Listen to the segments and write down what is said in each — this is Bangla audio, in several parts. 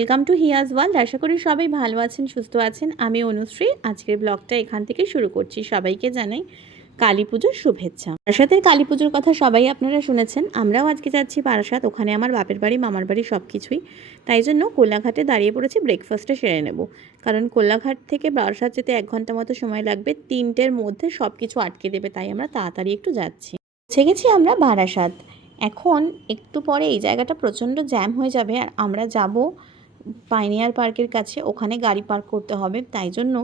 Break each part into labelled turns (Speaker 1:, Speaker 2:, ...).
Speaker 1: ওয়েলকাম টু হিয়াজ ওয়ার্ল্ড আশা করি সবাই ভালো আছেন, সুস্থ আছেন। আমি অনুশ্রী। আজকের ব্লগটা এখান থেকে শুরু করছি। সবাইকে জানাই কালী পুজোর শুভেচ্ছা। বারাসাতের কালী পুজোর কথা সবাই আপনারা শুনেছেন। আমরাও আজকে যাচ্ছি বারাসাত ওখানে আমার বাপের বাড়ি, মামার বাড়ি সব কিছুই তাই জন্য কোলাঘাটে দাঁড়িয়ে পড়েছি। ব্রেকফাস্টটা সেরে নেব। কারণ কোলাঘাট থেকে বারাসাত যেতে এক ঘণ্টা মতো সময় লাগবে। তিনটের মধ্যে সব কিছু আটকে দেবে, তাই আমরা তাড়াতাড়ি একটু যাচ্ছি। পৌঁছে গেছি আমরা বারাসাত এখন একটু পরে এই জায়গাটা প্রচণ্ড জ্যাম হয়ে যাবে। আর আমরা যাব পাইনিয়ার পার্কের কাছে ওখানে গাড়ি পার্ক করতে হবে, তাই জন্য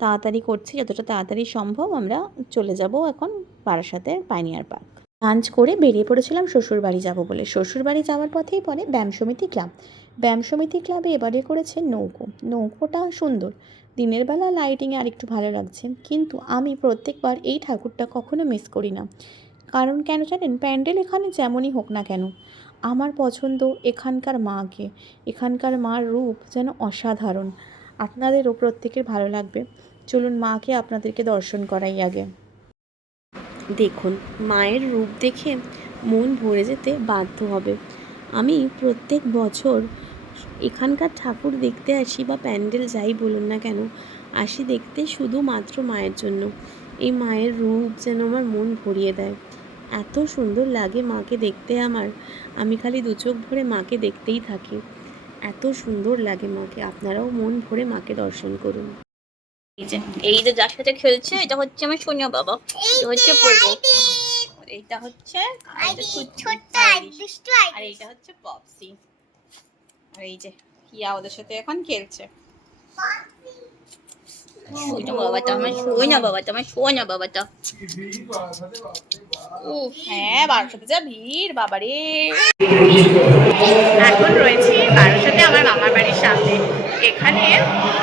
Speaker 1: তাড়াতাড়ি করছি, যতটা তাড়াতাড়ি সম্ভব আমরা চলে যাব এখন বারাসাতে পাইনিয়ার পার্ক। লাঞ্চ করে বেরিয়ে পড়েছিলাম শ্বশুর বাড়ি যাব বলে। শ্বশুর বাড়ি যাওয়ার পথেই পরে ব্যায়াম সমিতি ক্লাব। ব্যায়াম সমিতি ক্লাবে এবারে করেছে নৌকো। নৌকোটা সুন্দর। দিনের বেলা লাইটিংয়ে আরেকটু ভালো লাগছে। কিন্তু আমি প্রত্যেকবার এই ঠাকুরটা কখনো মিস করি না। কারণ কেন জানেন? প্যান্ডেল এখানে যেমনই হোক না কেন, আমার পছন্দ এখানকার মাকে, এখানকার মার রূপ যেন অসাধারণ। আপনাদেরও প্রত্যেকের ভালো লাগবে। চলুন মাকে আপনাদেরকে দর্শন করাই আগে। দেখুন, মায়ের রূপ দেখে মন ভরে যেতে বাধ্য হবে। আমি প্রত্যেক বছর এখানকার ঠাকুর দেখতে আসি বা প্যান্ডেল যাই বলুন না কেন, আসি দেখতে শুধুমাত্র মায়ের জন্য। এই মায়ের রূপ যেন আমার মন ভরিয়ে দেয়। এত সুন্দর লাগে মাকে দেখতে আমার। আমি খালি দু চোখ ভরে মাকে দেখতেই থাকি। এত সুন্দর লাগে মাকে। আপনারাও মন ভরে মাকে দর্শন করুন।
Speaker 2: এই যে এই যে যার সাথে খেলছে এটা হচ্ছে আমার সোনিয়া বাবা। এটা হচ্ছে পড়ব। এইটা হচ্ছে আর এইটা হচ্ছে পপসি। আর এই যে হিয়া ওদের সাথে এখন খেলছে। সোনা বাবাটা আমার সোনা বাবাটা আমার সোনা বাবাটা ও হ্যাঁ বারোশোতে যা ভিড় বাবারে এখন রয়েছি বারোশোতে আমার মামার বাড়ির সামনে এখানে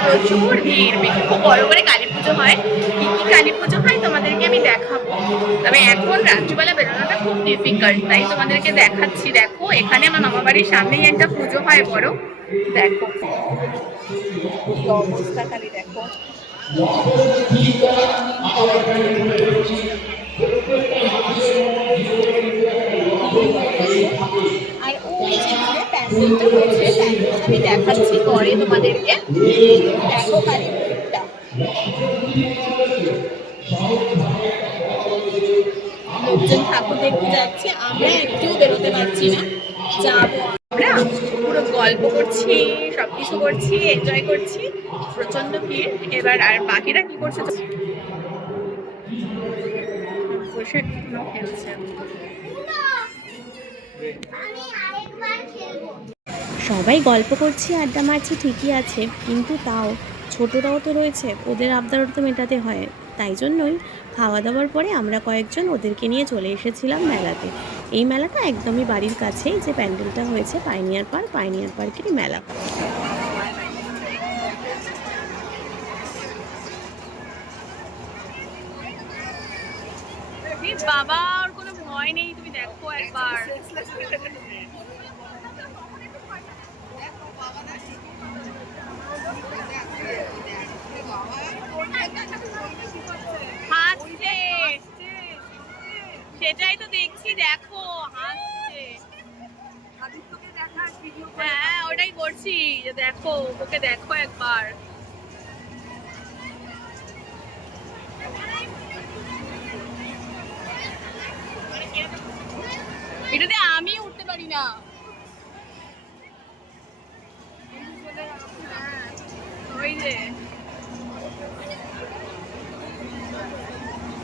Speaker 2: প্রচুর ভিড় খুব বড় করে কালী পুজো হয় কি কি কালী পুজো হয় তোমাদেরকে আমি দেখাবো তবে এখন রাত্রিবেলা বেরোনোটা খুব ডিফিকাল্ট তাই তোমাদেরকে দেখাচ্ছি দেখো এখানে আমার মামার বাড়ির সামনেই একটা পুজো হয় বড় দেখো অবস্থা খালি দেখো আর ওই যেখানে প্যান্ডেলটা হয়েছে প্যান্ডেলটা আমি দেখাচ্ছি, পরে তোমাদেরকে দেখো কালী লোকজন ঠাকুর দেখতে যাচ্ছে, আমরা একটুও বেরোতে পারছি না। যাব আমরা। পুরো গল্প করছি, সবকিছু করছি এনজয় করছি। প্রচণ্ড ভিড়। এবার আর বাকিরা কি করছে? বসে
Speaker 1: সবাই গল্প করছি, আড্ডা মারছি, ঠিকই আছে। কিন্তু তাও, ছোটরাও তো রয়েছে, ওদের আবদারও তো মেটাতে হয়। তাই জন্যই খাওয়া দাওয়ার পরে আমরা কয়েকজন ওদেরকে নিয়ে চলে এসেছিলাম মেলাতে। এই মেলাটা একদমই বাড়ির কাছেই যে প্যান্ডেলটা হয়েছে পাইনিয়ার পার্ক পাইনিয়ার পার্কেরই মেলা।
Speaker 2: বাবা, ওর কোনো ভয় নেই, তুমি দেখো একবার হাসছে সেটাই তো দেখছি দেখো হাসছে। হ্যাঁ ওটাই করছি দেখো ওকে দেখো একবার। এটাতে আমি উঠতে পারি না। হ্যাঁ, ওই যে।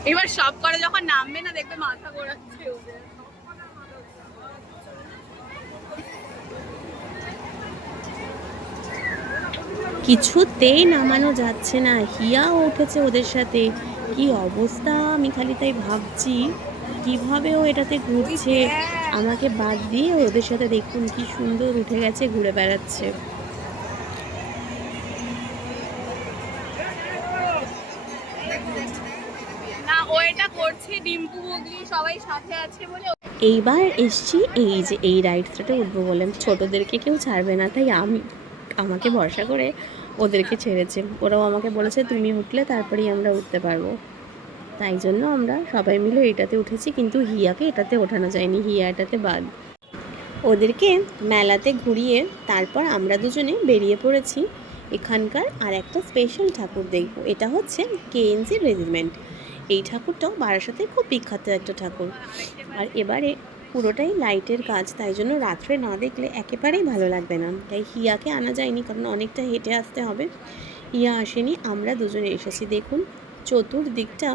Speaker 2: এবার সব করে যখন নামবে না দেখবে মাথা ঘোরাচ্ছে
Speaker 1: কিছুতেই নামানো যাচ্ছে না। হিয়া উঠেছে ওদের সাথে। কি অবস্থা? আমি খালি তাই ভাবছি কীভাবে ও এটাতে ঘুরছে? আমাকে বাদ দিয়ে ওদের সাথে দেখুন কি সুন্দর উঠে গেছে ঘুরে বেড়াচ্ছে।
Speaker 2: করছে ডিম্পু মুগলি সবাই সাথে আছে বলে
Speaker 1: এইবার এসছি, এই যে এই রাইডসটাতে উঠবো বলে। ছোটদেরকে কেউ ছাড়বে না, তাই আমি আমাকে ভরসা করে ওদেরকে ছেড়েছে। ওরাও আমাকে বলেছে, তুমি উঠলে তারপরেই আমরা উঠতে পারব। তাই জন্য আমরা সবাই মিলে এটাতে উঠেছি, কিন্তু হিয়াকে এটাতে ওঠানো যায়নি। হিয়া এটাতে বাদ। ওদেরকে মেলাতে ঘুরিয়ে তারপর আমরা দুজনে বেরিয়ে পড়েছি। এখানকার আর একটা স্পেশাল ঠাকুর দেখব। এটা হচ্ছে কেএনসি রেজিমেন্ট এই ঠাকুরটাও বারাসাতে খুব বিখ্যাত একটা ঠাকুর। আর এবারে পুরোটাই লাইটের কাজ, তাই জন্য রাত্রে না দেখলে একেবারেই ভালো লাগবে না। তাই হিয়াকে আনা যায়নি, কারণ অনেকটা হেঁটে আসতে হবে। হিয়া আসেনি, আমরা দুজনে এসেছি। দেখুন, চতুর্দিকটা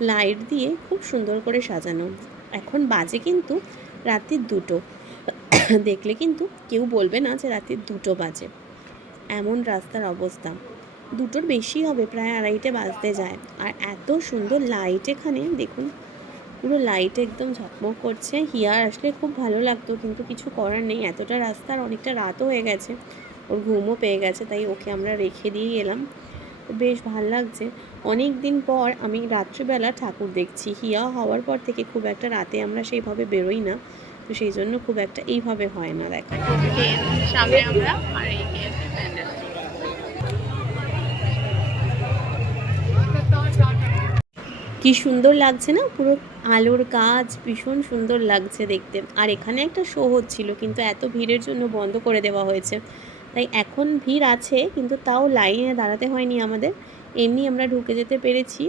Speaker 1: লাইট দিয়ে খুব সুন্দর করে সাজানো। এখন বাজে কিন্তু রাত্রির দুটো। দেখলে কিন্তু কেউ বলবে না যে রাত্রির দুটো বাজে। এমন রাস্তার অবস্থা। দুটোর বেশি হবে, প্রায় আড়াইটে বাজতে যায়। আর এত সুন্দর লাইট এখানে, দেখুন, পুরো লাইট একদম ঝকমক করছে। হিয়ার আসলে খুব ভালো লাগতো, কিন্তু কিছু করার নেই। এতটা রাস্তা আর অনেকটা রাতও হয়ে গেছে। ওর ঘুমও পেয়ে গেছে, তাই ওকে আমরা রেখে দিয়ে এলাম। বেশ ভালো লাগছে। অনেক দিন পর আমি রাত্রিবেলা ঠাকুর দেখছি। হিয়া হওয়ার পর থেকে খুব একটা রাতে আমরা সেইভাবে বেরোই না। তো সেই জন্য খুব একটা এইভাবে হয় না দেখা।
Speaker 2: সামনে আমরা KFC প্যান্ডেল
Speaker 1: কি সুন্দর লাগছে না? পুরো আলোর কাজ ভীষণ সুন্দর লাগছে দেখতে। আর এখানে একটা শো হচ্ছিল, কিন্তু এত ভিড়ের জন্য বন্ধ করে দেওয়া হয়েছে। তাই এখন ভিড় আছে, কিন্তু তাও লাইনে দাঁড়াতে হয়নি আমাদের। এমনি আমরা ঢুকে যেতে পেরেছি।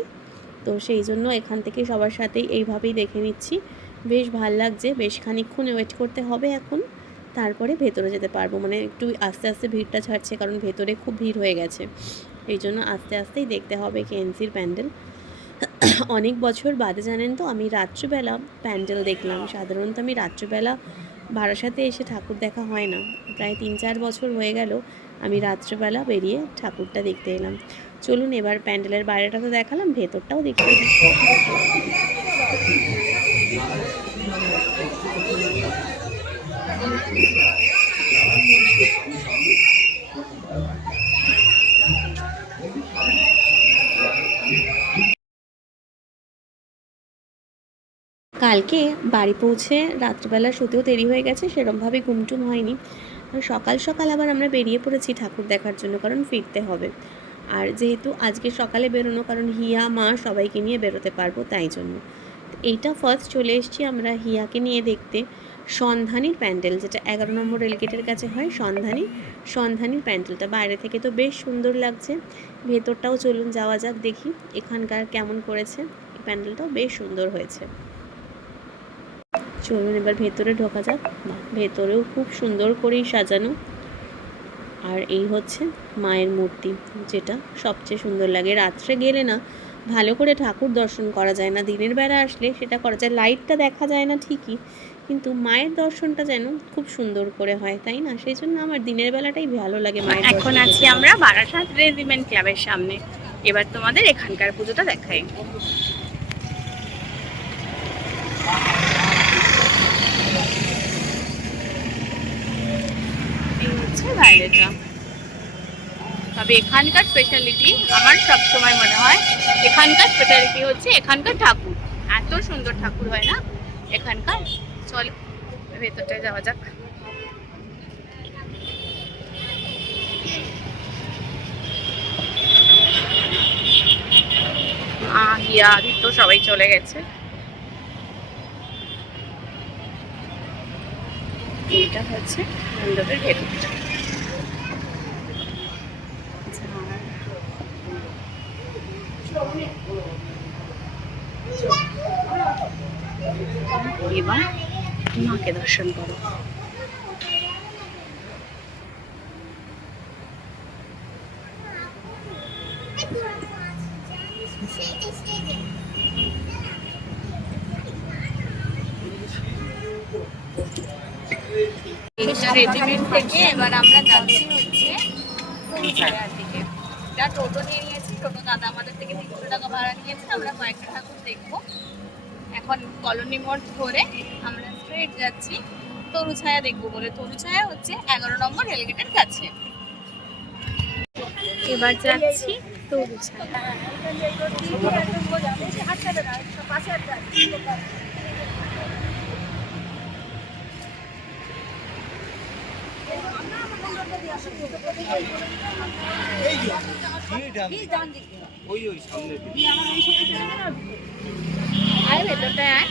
Speaker 1: তো সেই জন্য এখান থেকে সবার সাথেই এইভাবেই দেখে নিচ্ছি। বেশ ভালো লাগছে, বেশ খানিকক্ষণ ওয়েট করতে হবে এখন। তারপরে ভেতরে যেতে পারব। মানে একটু আস্তে আস্তে ভিড়টা ছাড়ছে কারণ ভেতরে খুব ভিড় হয়ে গেছে। এই জন্য আস্তে আস্তেই দেখতে হবে কেএনসির প্যান্ডেল। অনেক বছর বাদে জানেন তো, আমি রাত্রিবেলা প্যান্ডেল দেখলাম। সাধারণত আমি রাত্রিবেলা বারাসাতে এসে ঠাকুর দেখা হয় না। প্রায় তিন চার বছর হয়ে গেল আমি রাত্রিবেলা বেরিয়ে ঠাকুরটা দেখতে এলাম। চলুন এবার প্যান্ডেলের বাইরেটা তো দেখালাম, ভেতরটাও দেখতে দিই। কালকে বাড়ি পৌঁছে রাত্রিবেলা শুতেও দেরি হয়ে গেছে, সেরমভাবে ঘুমটুম হয়নি। সকাল সকাল আবার আমরা বেরিয়ে পড়েছি ঠাকুর দেখার জন্য, কারণ ফিরতে হবে। আর যেহেতু আজকে সকালে বেরোনো, কারণ হিয়া, মা সবাইকে নিয়ে বেরোতে পারব তাই জন্য। এইটা ফার্স্ট চলে এসেছি আমরা হিয়াকে নিয়ে দেখতে। সন্ধানীর প্যান্ডেল, যেটা এগারো নম্বর রেলগেটের কাছে হয়, সন্ধানী। সন্ধানীর প্যান্ডেলটা বাইরে থেকে তো বেশ সুন্দর লাগছে। ভেতরটাও চলুন যাওয়া যাক দেখি, এখানকার কেমন করেছে। প্যান্ডেলটাও বেশ সুন্দর হয়েছে। চলুন এবার ভেতরে ঢোকা যাক। ভেতরেও খুব সুন্দর করেই সাজানো। আর এই হচ্ছে মায়ের মূর্তি যেটা সবচেয়ে সুন্দর লাগে। রাত্রে গেলে না ভালো করে ঠাকুর দর্শন করা যায় না। দিনের বেলা আসলে সেটা করা যায়। লাইটটা দেখা যায় না ঠিকই কিন্তু মায়ের দর্শনটা যেন খুব সুন্দর করে হয় তাই না? সেই জন্য আমার দিনের বেলাটাই ভালো লাগে মায়ের
Speaker 2: এখন আছি আমরা বারাসাত রেজিমেন্ট ক্লাবের সামনে। এবার তোমাদের এখানকার পুজোটা দেখাই এই হচ্ছে তবে এখানকার স্পেশালিটি আমার সব সময় মনে হয় এখানকার স্পেশালিটি হচ্ছে এখানকার ঠাকুর। এত সুন্দর ঠাকুর হয় না এখানকার? চল, ভেতরটায় যাওয়া যাক। মা হিয়া আদিত্য সবাই চলে গেছে। এটা হচ্ছে মণ্ডপের ভেতরটা এবার মাকে দর্শন করো? থেকে এবার আমরা যাচ্ছি হচ্ছে দিকে। টোটো নিয়ে নিয়েছি টোটো দাদা আমাদের থেকে তিনশো টাকা ভাড়া নিয়েছে। আমরা কয়েকটা ঠাকুর দেখব। এখন কলোনি মোড় ধরে আমরা স্ট্রেট যাচ্ছি। তরু ছায়া দেখব বলে। তরু ছায়া হচ্ছে এগারো নম্বর রেলগেটের কাছে। এবার যাচ্ছি তরু ছায়া
Speaker 3: ওই ওই সামনে
Speaker 2: আয় ভেতরটায় আয়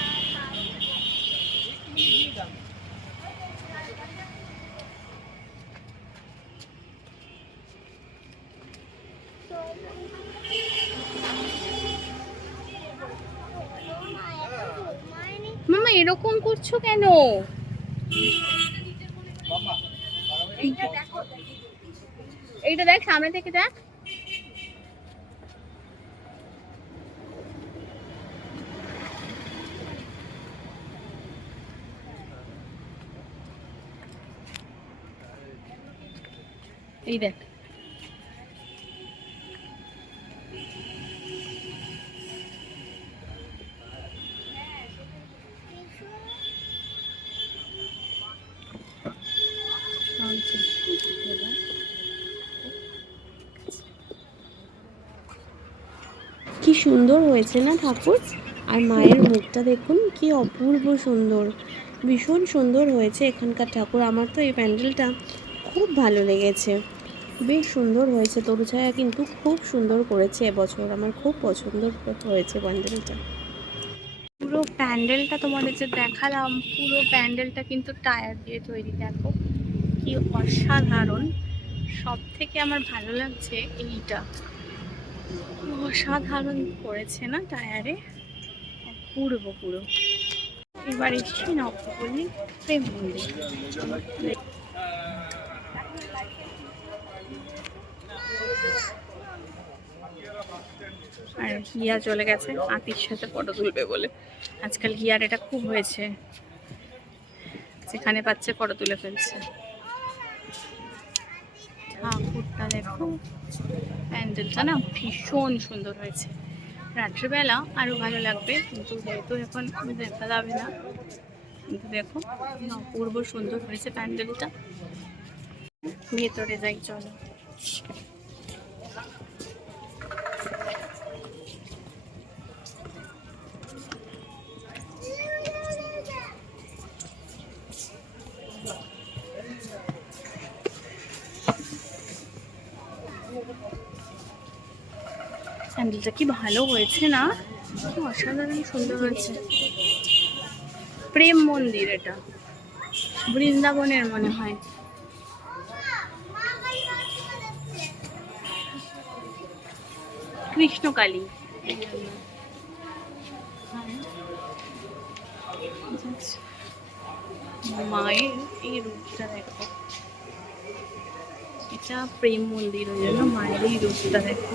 Speaker 2: মামা করছ কেন? এইটা দেখ সামনে থেকে দেখ। এই দেখ।
Speaker 1: হয়েছে না ঠাকুর? আর মায়ের মুখটা দেখুন, কি অপূর্ব সুন্দর। ভীষণ সুন্দর হয়েছে এখানকার ঠাকুর। আমার তো এই প্যান্ডেলটা খুব ভালো লেগেছে। বেশ সুন্দর হয়েছে, তরুছায়া কিন্তু খুব সুন্দর করেছে এবছর। আমার খুব পছন্দ হয়েছে প্যান্ডেলটা।
Speaker 2: পুরো প্যান্ডেলটা তোমাদের যে দেখালাম, পুরো প্যান্ডেলটা কিন্তু টায়ার দিয়ে তৈরি। দেখো, কি অসাধারণ। সব থেকে আমার ভালো লাগছে এইটা। অসাধারণ করেছে না টায়ারে? অপূর্ব পুরো। এবার এসছি নবপল্লী প্রেম মন্দির। আর হিয়া চলে গেছে আতির সাথে ফটো তুলবে বলে। আজকাল হিয়ার এটা খুব হয়েছে। যেখানে পাচ্ছে ফটো তুলে ফেলছে। ঠাকুরটা দেখো। প্যান্ডেলটা না ভীষণ সুন্দর হয়েছে। রাত্রিবেলা আরও ভালো লাগবে, কিন্তু যেহেতু এখন দেখা যাবে না, কিন্তু দেখো অপূর্ব সুন্দর হয়েছে প্যান্ডেলটা। ভেতরে যাই, চলো। স্যান্ডেলটা কি ভালো হয়েছে না? অসাধারণ সুন্দর হয়েছে। প্রেম মন্দির এটা। বৃন্দাবনের মনে হয়। কৃষ্ণকালী। মায়ের এই রূপটা দেখো। এটা প্রেম মন্দির ওই জন্য মায়ের এই রূপটা দেখো।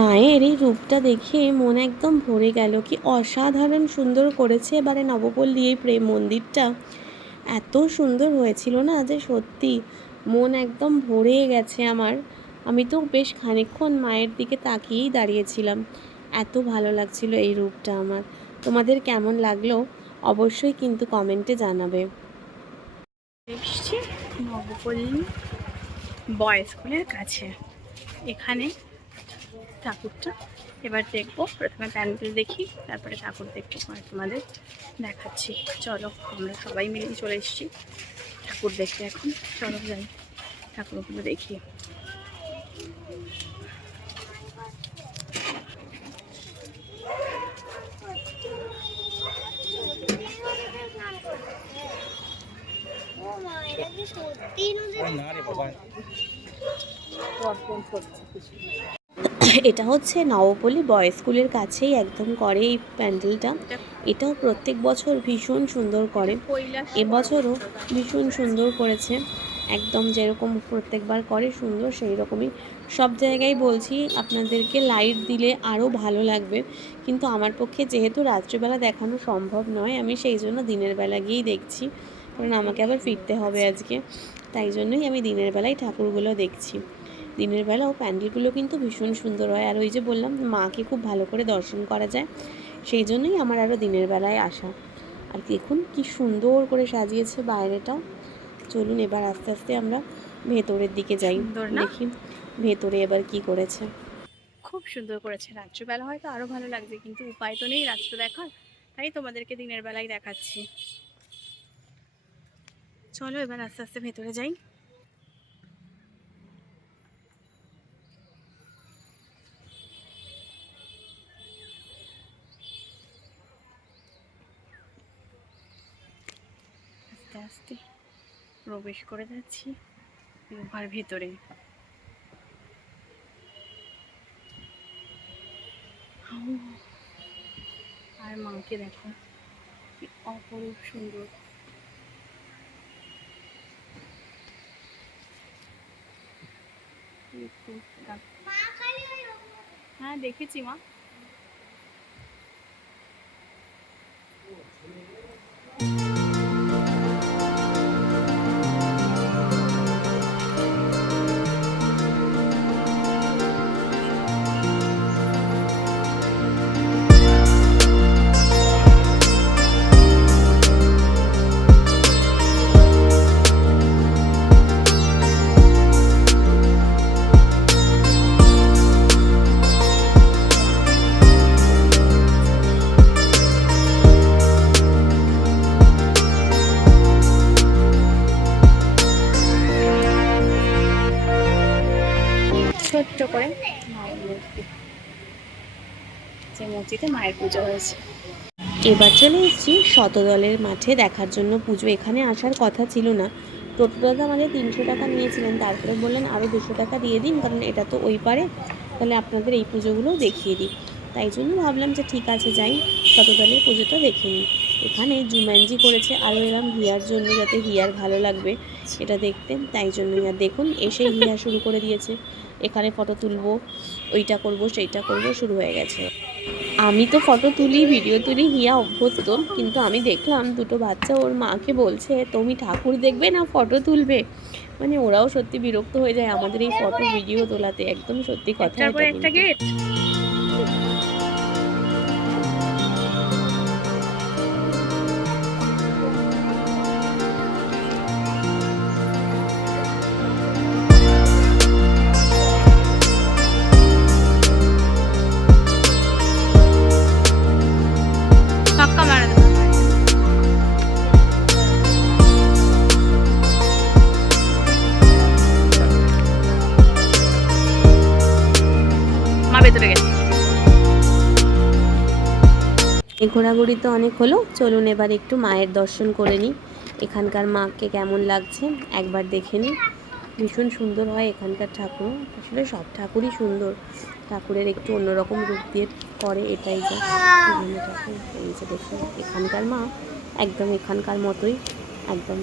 Speaker 1: মায়ের এই রূপটা দেখে মন একদম ভরে গেল কি অসাধারণ সুন্দর করেছে এবারে নবপল্লী এই প্রেম মন্দিরটা। এত সুন্দর হয়েছিল না যে সত্যি মন একদম ভরে গেছে আমার। আমি তো বেশ খানিকক্ষণ মায়ের দিকে তাকিয়েই দাঁড়িয়েছিলাম। এত ভালো লাগছিল এই রূপটা আমার। তোমাদের কেমন লাগল অবশ্যই কিন্তু কমেন্টে জানাবে।
Speaker 2: নবপল্লী বয়েজ স্কুলের কাছে। এখানে ঠাকুরটা। এবার দেখব প্রথমে প্যান্ডেল দেখি তারপরে ঠাকুর দেখব আর তোমাদের দেখাচ্ছি। চলো আমরা সবাই মিলে চলে এসেছি ঠাকুর দেখতে এখন। চলো যাই ঠাকুরগুলো দেখি।
Speaker 3: না রে বাবা।
Speaker 1: এটা হচ্ছে নবপল্লী বয়েজ স্কুলের কাছেই একদম করে এই প্যান্ডেলটা। এটাও প্রত্যেক বছর ভীষণ সুন্দর করে। এবছরও ভীষণ সুন্দর করেছে। একদম যেরকম প্রত্যেকবার করে সুন্দর সেই রকমই সব জায়গায় বলছি, আপনাদেরকে লাইট দিলে আরও ভালো লাগবে। কিন্তু আমার পক্ষে যেহেতু রাত্রিবেলা দেখানো সম্ভব নয়, আমি সেই জন্য দিনের বেলা গিয়েই দেখছি। কারণ আমাকে আবার ফিরতে হবে আজকে। তাই জন্যই আমি দিনের বেলায় ঠাকুরগুলো দেখছি। দিনের বেলাও প্যান্ডেলগুলো কিন্তু ভীষণ সুন্দর হয়। আর ওই যে বললাম মাকে খুব ভালো করে দর্শন করা যায়। সেই জন্যই আমার আরও দিনের বেলায় আসা। আর দেখুন কি সুন্দর করে সাজিয়েছে বাইরেটাও। চলুন এবার আস্তে আস্তে আমরা ভেতরের দিকে যাই? দেখি ভেতরে এবার কি করেছে।
Speaker 2: খুব সুন্দর করেছে। রাত্রিবেলা হয়তো আরও ভালো লাগছে কিন্তু উপায় তো নেই রাত্রে দেখার।
Speaker 1: তাই তোমাদেরকে দিনের বেলায় দেখাচ্ছি। চলো এবার আস্তে আস্তে ভেতরে যাই। আস্তে প্রবেশ করে যাচ্ছি গুহার ভেতরে। আর মাকে দেখো কি অপরূপ সুন্দর। হ্যাঁ দেখেছি মা। পুজো হয়েছে। এবার চলে এসেছি শতদলের মাঠে দেখার জন্য পুজো। এখানে আসার কথা ছিল না। টোটো দাদা তিনশো টাকা নিয়েছিলেন, তারপরে বললেন আরও দুশো টাকা দিয়ে দিন, কারণ এটা তো ওই পারে। তাহলে আপনাদের এই পুজোগুলো দেখিয়ে দিই। তাই জন্য ভাবলাম যে ঠিক আছে, যাই, শতদলের পুজোটা দেখে নিই। এখানে জুম্যানজি করেছে আরও এরম হিয়ার জন্য যাতে হিয়ার ভালো লাগবে, এটা দেখতে। তাই জন্যই আর দেখুন, এসে হিয়া শুরু করে দিয়েছে। এখানে ফটো তুলবো, ওইটা করব, সেইটা করব, শুরু হয়ে গেছে। আমি তো ফটো তুলি ভিডিও তুলি হিয়া অভ্যস্ত। কিন্তু আমি দেখলাম দুটো বাচ্চা ওর মাকে বলছে তুমি ঠাকুর দেখবে না ফটো তুলবে? মানে ওরাও সত্যি বিরক্ত হয়ে যায় আমাদের এই ফটো ভিডিও তোলাতে। একদম সত্যি কথা এই ঘোরাঘুরি তো অনেক হলো। চলুন এবার একটু মায়ের দর্শন করে নিই। এখানকার মাকে কেমন লাগছে একবার দেখে নিই। ভীষণ সুন্দর হয় এখানকার ঠাকুর। আসলে সব ঠাকুরই সুন্দর। ঠাকুরের একটু অন্যরকম রূপ দিয়ে করে এটাই যা। বিভিন্ন ঠাকুর। এই যে দেখুন, এখানকার মা একদম এখানকার মতোই। একদম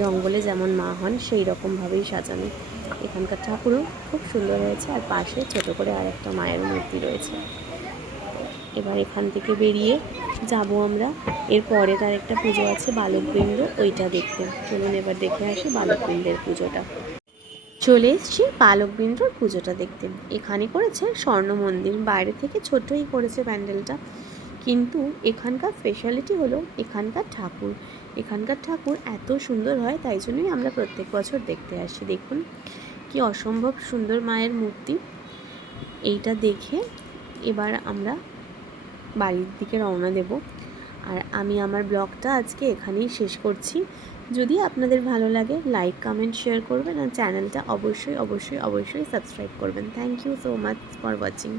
Speaker 1: জঙ্গলে যেমন মা হন সেই রকমভাবেই সাজানো। এখানকার ঠাকুরও খুব সুন্দর হয়েছে। আর পাশে ছোট করে আর একটা মায়ের মূর্তি রয়েছে। এবার এখান থেকে বেরিয়ে যাব আমরা। এর পরের আর একটা পুজো আছে বালকবৃন্দ, ওইটা দেখতে। চলুন এবার দেখে আসি বালকবৃন্দের পুজোটা। চলে এসেছি বালকবৃন্দর পুজোটা দেখতে। এখানে করেছে স্বর্ণ মন্দির। বাইরে থেকে ছোটই করেছে প্যান্ডেলটা। কিন্তু এখানকার স্পেশালিটি হলো এখানকার ঠাকুর। এখানকার ঠাকুর এত সুন্দর হয়, তাই জন্যই আমরা প্রত্যেক বছর দেখতে আসি। দেখুন কি অসম্ভব সুন্দর মায়ের মূর্তি। এইটা দেখে এবার আমরা বাড়ির দিকে রওনা দেব। আর আমি আমার ব্লগটা আজকে এখানেই শেষ করছি। যদি আপনাদের ভালো লাগে, লাইক, কমেন্ট, শেয়ার করবেন আর চ্যানেলটা অবশ্যই অবশ্যই অবশ্যই সাবস্ক্রাইব করবেন। Thank you so much for watching.